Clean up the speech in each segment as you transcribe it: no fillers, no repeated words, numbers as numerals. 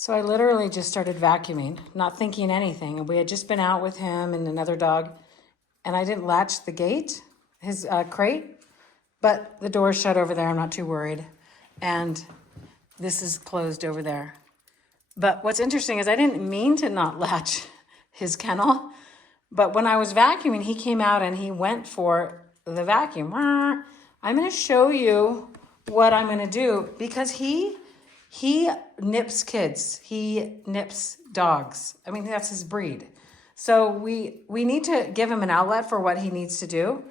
So I literally just started vacuuming, not thinking anything. And we had just been out with him and another dog, and I didn't latch the gate, his crate, but the door's shut over there. I'm not too worried. And this is closed over there. But what's interesting is I didn't mean to not latch his kennel, but when I was vacuuming, he came out and he went for the vacuum. I'm going to show you what I'm going to do because he nips kids. He nips dogs. I mean, that's his breed. So we need to give him an outlet for what he needs to do,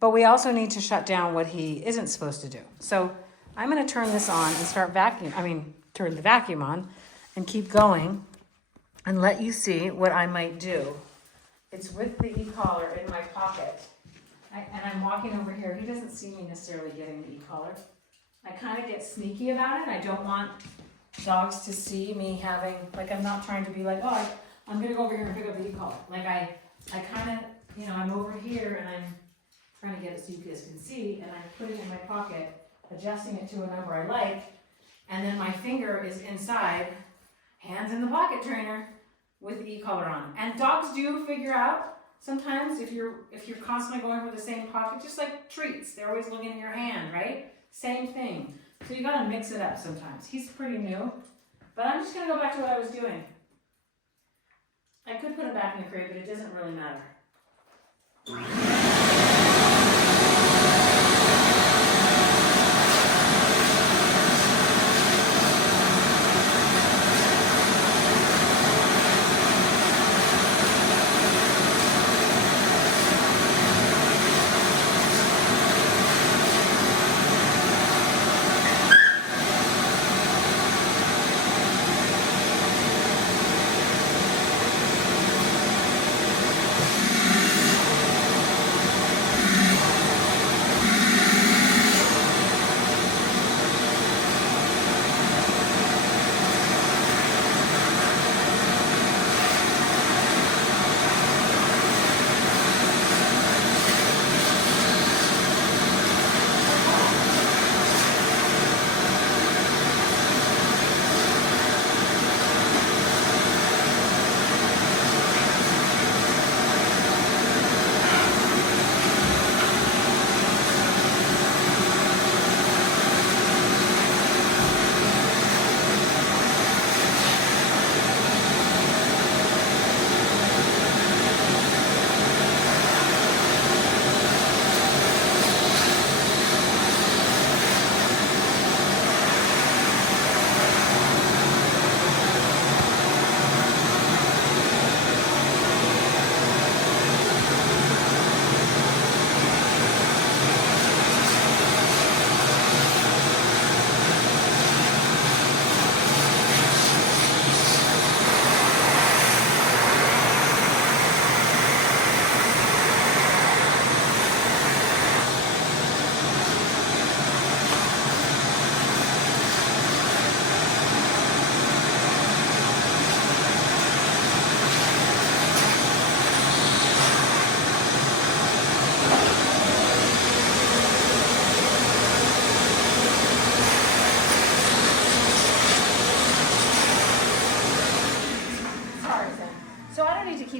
but we also need to shut down what he isn't supposed to do. So I'm going to turn this on and start turn the vacuum on and keep going and let you see what I might do. It's with the e-collar in my pocket. And I'm walking over here. He doesn't see me necessarily getting the e-collar. I kind of get sneaky about it. I don't want dogs to see me having, like, I'm not trying to be like, oh, I'm going to go over here and pick up the e-collar. Like, I kind of, I'm over here and I'm trying to get it so you guys can see, and I'm putting it in my pocket, adjusting it to a number I like, and then my finger is inside, hands in the pocket trainer, with the e-collar on. And dogs do figure out sometimes if you're constantly going for the same pocket, just like treats, they're always looking at your hand, right? Same thing. So you gotta mix it up sometimes. He's pretty new, but I'm just gonna go back to what I was doing. I could put him back in the crate, but it doesn't really matter.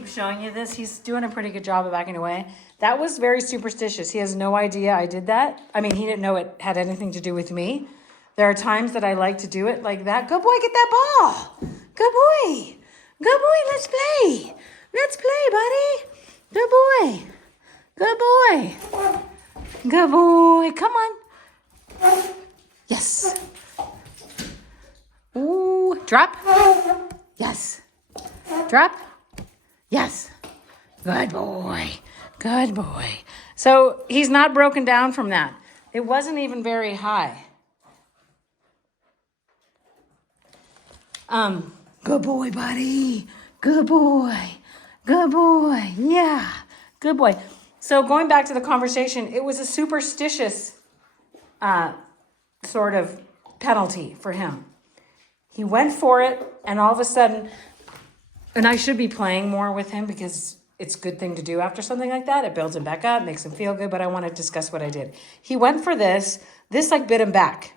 Showing you this. He's doing a pretty good job of backing away. That was very superstitious. He has no idea I did that. I mean, he didn't know it had anything to do with me. There are times that I like to do it like that. Good boy, get that ball. Good boy. Good boy, let's play. Let's play, buddy. Good boy. Good boy. Good boy. Come on. Yes. Ooh, drop. Yes. Drop. Yes. Good boy. Good boy. So he's not broken down from that. It wasn't even very high. Good boy, buddy. Good boy. Good boy. Yeah. Good boy. So going back to the conversation, it was a superstitious sort of penalty for him. He went for it, and all of a sudden, and I should be playing more with him because it's a good thing to do after something like that. It builds him back up, makes him feel good, but I want to discuss what I did. He went for this. This like bit him back.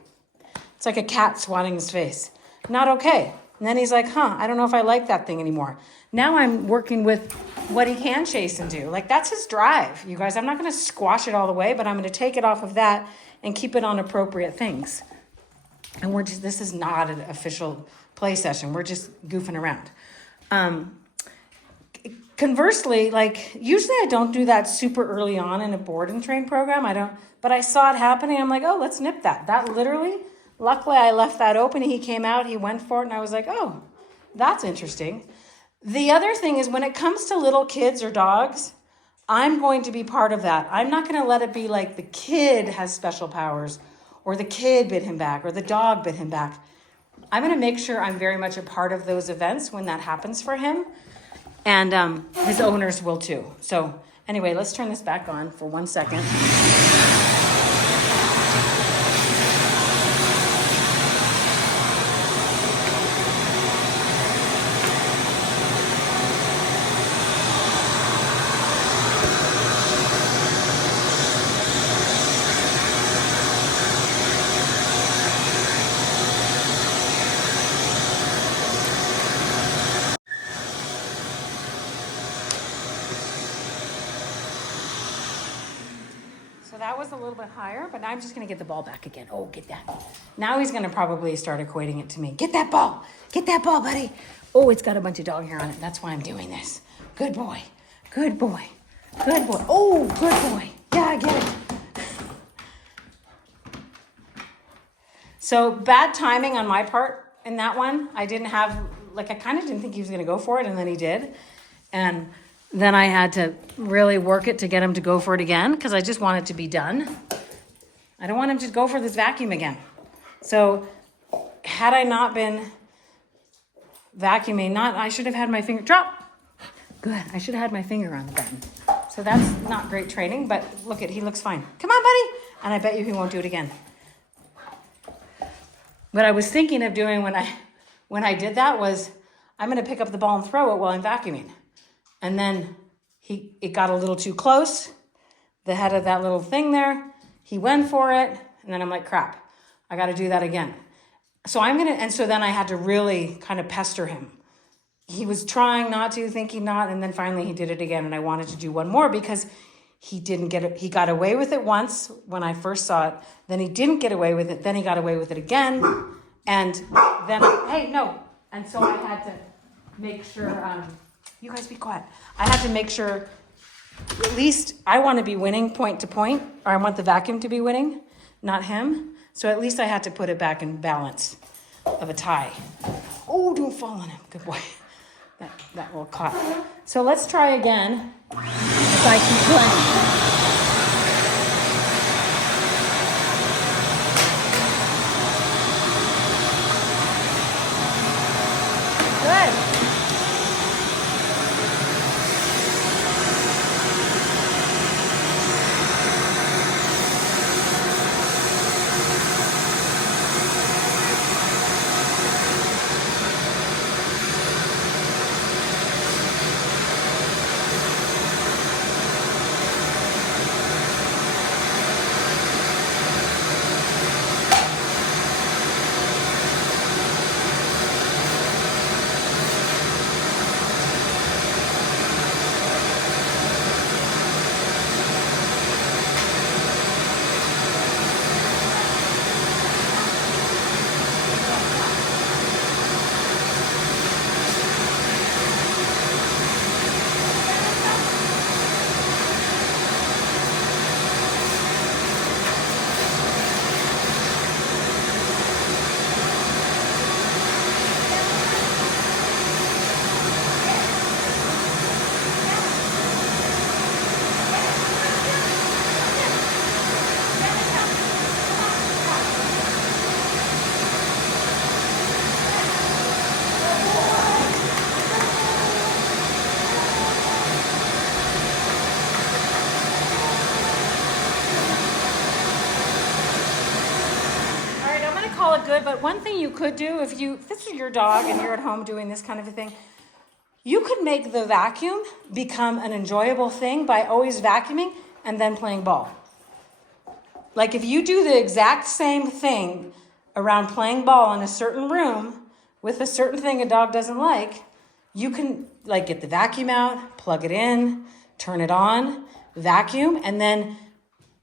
It's like a cat swatting his face. Not okay. And then he's like, I don't know if I like that thing anymore. Now I'm working with what he can chase and do. Like, that's his drive, you guys. I'm not going to squash it all the way, but I'm going to take it off of that and keep it on appropriate things. And this is not an official play session. We're just goofing around. Conversely, like, usually I don't do that super early on in a board and train program. But I saw it happening. I'm like, oh, let's nip that. That literally, luckily I left that open. He came out, he went for it, and I was like, oh, that's interesting. The other thing is, when it comes to little kids or dogs, I'm going to be part of that. I'm not going to let it be like the kid has special powers, or the kid bit him back, or the dog bit him back. I'm going to make sure I'm very much a part of those events when that happens for him. And his owners will too. So anyway, let's turn this back on for 1 second. That was a little bit higher, but now I'm just going to get the ball back again. Oh, get that. Now he's going to probably start equating it to me. Get that ball. Get that ball, buddy. Oh, it's got a bunch of dog hair on it. That's why I'm doing this. Good boy. Good boy. Good boy. Oh, good boy. Yeah, I get it. So bad timing on my part in that one. I kind of didn't think he was going to go for it, and then he did. And then I had to really work it to get him to go for it again, because I just want it to be done. I don't want him to go for this vacuum again. So had I not been vacuuming, I should have had my finger, drop. Good, I should have had my finger on the button. So that's not great training, but look he looks fine. Come on, buddy. And I bet you he won't do it again. What I was thinking of doing when I did that was, I'm gonna pick up the ball and throw it while I'm vacuuming. And then it got a little too close, the head of that little thing there. He went for it, and then I'm like, crap, I got to do that again. So then I had to really kind of pester him. He was trying not to, thinking not, and then finally he did it again, and I wanted to do one more because he didn't get it. He got away with it once when I first saw it, then he didn't get away with it, then he got away with it again, and then, and so I had to make sure, you guys be quiet. I had to make sure, at least I want to be winning point to point, or I want the vacuum to be winning, not him. So at least I had to put it back in balance of a tie. Oh, don't fall on him. Good boy. That will caught. So let's try again. If I keep playing. Good, but one thing you could do if this is your dog and you're at home doing this kind of a thing, you could make the vacuum become an enjoyable thing by always vacuuming and then playing ball. Like if you do the exact same thing around playing ball in a certain room with a certain thing a dog doesn't like, you can like get the vacuum out, plug it in, turn it on, vacuum, and then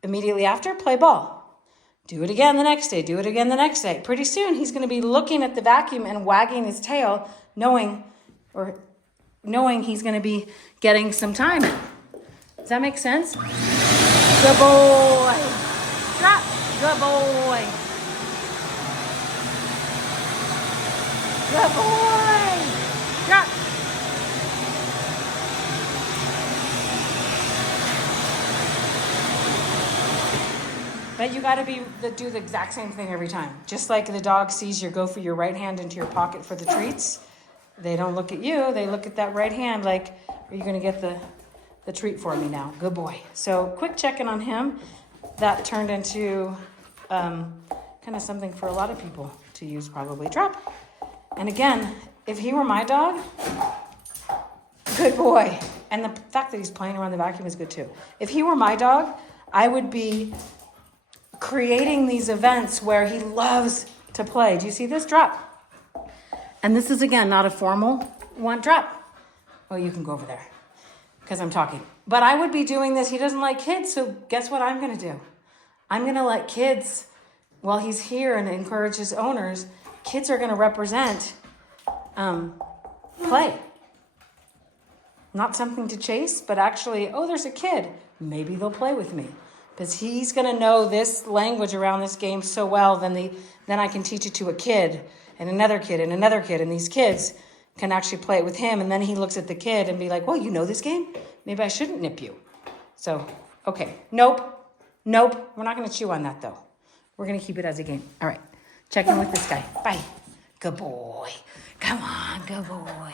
immediately after, play ball. Do it again the next day, do it again the next day. Pretty soon he's gonna be looking at the vacuum and wagging his tail, knowing he's gonna be getting some time. Does that make sense? Good boy. Drop. Good boy. Good boy. Drop. But you gotta do the exact same thing every time. Just like the dog sees you go for your right hand into your pocket for the treats, they don't look at you, they look at that right hand like, are you gonna get the treat for me now? Good boy. So quick check-in on him. That turned into kind of something for a lot of people to use probably. Drop. And again, if he were my dog, good boy. And the fact that he's playing around the vacuum is good too. If he were my dog, I would be creating these events where he loves to play. Do you see this? Drop. And this is, again, not a formal one. Drop. Oh, you can go over there because I'm talking. But I would be doing this. He doesn't like kids, so guess what I'm going to do? I'm going to let kids, while he's here and encourage his owners, kids are going to represent play. Not something to chase, but actually, oh, there's a kid. Maybe they'll play with me. Because he's going to know this language around this game so well, then I can teach it to a kid and another kid and another kid. And these kids can actually play it with him. And then he looks at the kid and be like, well, you know this game? Maybe I shouldn't nip you. So, okay. Nope. We're not going to chew on that, though. We're going to keep it as a game. All right. Check in with this guy. Bye. Good boy. Come on. Good boy.